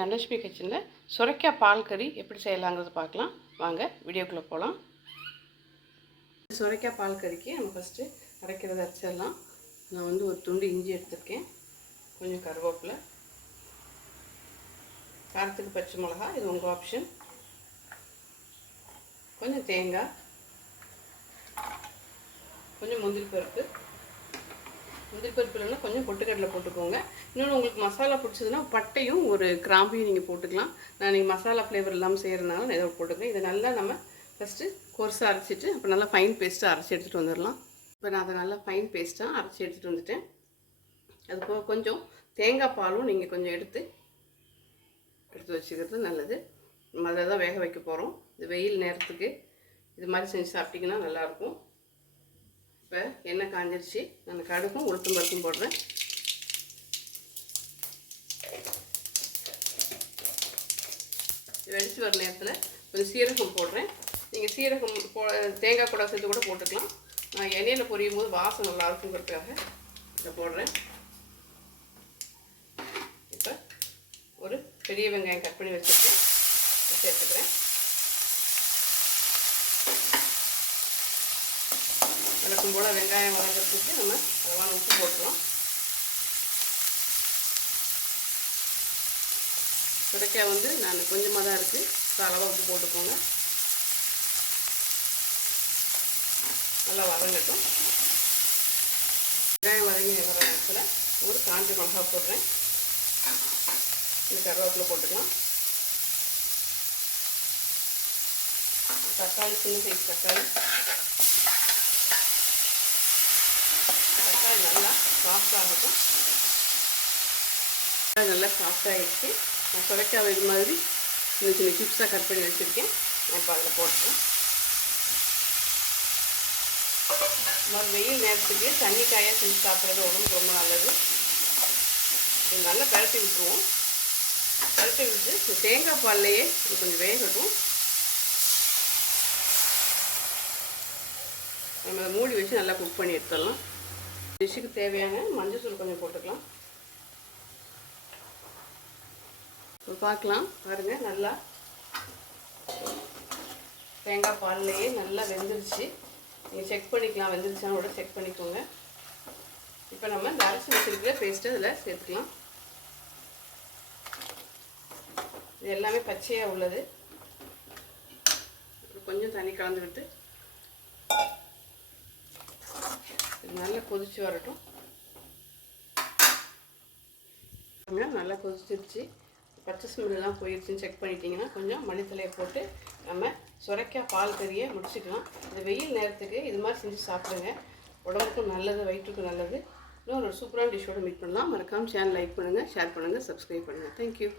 அன்னலட்சுமி கிச்சனில் சுரைக்காய் பால் கறி எப்படி செய்யலாங்கிறது பார்க்கலாம். வாங்க வீடியோக்குள்ளே போகலாம் சுரைக்காய் பால் கறிக்கு நம்ம ஃபஸ்ட்டு அரைக்கிறத அரைச்சிடலாம். நான் வந்து ஒரு துண்டு இஞ்சி எடுத்திருக்கேன். கொஞ்சம் கருவேப்பிலை. காரத்துக்கு பச்சை மிளகா இது உங்கள் ஆப்ஷன் கொஞ்சம் தேங்காய். கொஞ்சம் முந்திரி பருப்பு. முந்திரி பருப்பு இல்லைன்னா கொஞ்சம் பொட்டுக்கடலை போட்டுக்கோங்க. இன்னொன்று உங்களுக்கு மசாலா பிடிச்சதுன்னா பட்டையும் ஒரு கிராம்பையும் நீங்கள் போட்டுக்கலாம். நான் நீங்கள் மசாலா ஃப்ளேவர் இல்லாமல் செய்கிறதுனால நான் இதை போட்டுக்கிறேன். இதை நல்லா நம்ம ஃபஸ்ட்டு கொர்ஸாக அரைச்சிட்டு அப்போ நல்லா ஃபைன் பேஸ்ட்டாக அரைச்சி எடுத்துகிட்டு வந்துடலாம் இப்போ நான் அதை நல்லா ஃபைன் பேஸ்ட்டாக அரைச்சி எடுத்துகிட்டு வந்துட்டேன். அது போக கொஞ்சம் தேங்காய் பாலும் நீங்கள் கொஞ்சம் எடுத்து எடுத்து வச்சுக்கிறது நல்லது. அதில் தான் வேக வைக்க போகிறோம் இது வெயில் நேரத்துக்கு இது மாதிரி செஞ்சு சாப்பிட்டிங்கன்னா நல்லாயிருக்கும் இப்போ எண்ணெய் காஞ்சிருச்சு. நான் கடுக்கும் உளுத்தம் பருப்பும் போடுறேன். வெடிச்சு வர நேரத்தில் கொஞ்சம் சீரகம் போடுறேன். நீங்கள் சீரகம் போ தேங்காய் கூட சேர்த்து கூட போட்டுக்கலாம். நான் எண்ணெயில் பொரியும் போது வாசம் நல்லா இருக்குங்கிறதுக்காக இதை போடுறேன். இப்போ ஒரு பெரிய வெங்காயம் கட் பண்ணி வச்சுருக்கேன் சேர்த்துக்கிறேன். வழக்கம் போல் வெங்காயம் வதங்கிறதுக்கு நம்ம அதெல்லாம் உப்பு போட்டுருவோம் சுரைக்காய் வந்து நான் கொஞ்சமாக தான் இருக்குது ஸோ அளவாக உப்பு போட்டுக்கோங்க. நல்லா வதங்கட்டும். வெங்காயம் வதங்கி வர நேரத்தில் ஒரு காஞ்ச மிளகா போடுறேன். இது கருவேப்பில் போட்டுக்கலாம். தக்காளி சின்ன சைஸ் தக்காளி. நல்லா சாஃப்டாகட்டும் நல்லா சாஃப்டாகிடுச்சு நான் சுரைக்காய் இது மாதிரி சின்ன சின்ன சிப்ஸாக கட் பண்ணி வச்சுருக்கேன். நான் இப்போ அதில் போட்டுறேன். மாதிரி வெயில் நேரத்துக்கு தண்ணி காயாக செஞ்சு சாப்பிட்றது உடம்புக்கு ரொம்ப நல்லது. இது நல்லா பரட்டி விட்டுருவோம். பரட்டி விட்டு தேங்காய் பால்லையே இது கொஞ்சம் வேகட்டும். நம்ம மூடி வச்சு நல்லா குக் பண்ணி எடுத்துடலாம். டிஷ்ஷுக்கு தேவையான மஞ்சள் தூள் கொஞ்சம் போட்டுக்கலாம். இப்போ பார்க்கலாம் பாருங்கள் நல்லா தேங்காய் பால்லையே நல்லா வெந்துருச்சு. நீங்கள் செக் பண்ணிக்கலாம். வெந்துருச்சான்னு கூட செக் பண்ணிக்கோங்க. இப்போ நம்ம இந்த அரைச்சி வச்சுருக்கிற பேஸ்ட்டு அதில் சேர்த்துக்கலாம். இது எல்லாமே பச்சையாக உள்ளது. கொஞ்சம் தண்ணி கலந்து விட்டு இது நல்லா கொதிச்சு வரட்டும். நல்லா கொதிச்சிருச்சு. பச்சை ஸ்மெல்லாம் போயிடுச்சுன்னு செக் பண்ணிட்டீங்கன்னா கொஞ்சம் மணித்தலையை போட்டு நம்ம சுரைக்காய் பால் கறியை முடிச்சுக்கலாம். இந்த வெயில் நேரத்துக்கு இது மாதிரி செஞ்சு சாப்பிடுங்க. உடம்புக்கும் நல்லது வயிற்றுக்கும் நல்லது. இன்னும் ஒரு சூப்பரான டிஷ்ஷோடு மீட் பண்ணலாம். மறக்காமல் சேனல் லைக் பண்ணுங்கள் ஷேர் பண்ணுங்கள் சப்ஸ்கிரைப் பண்ணுங்கள் தேங்க்யூ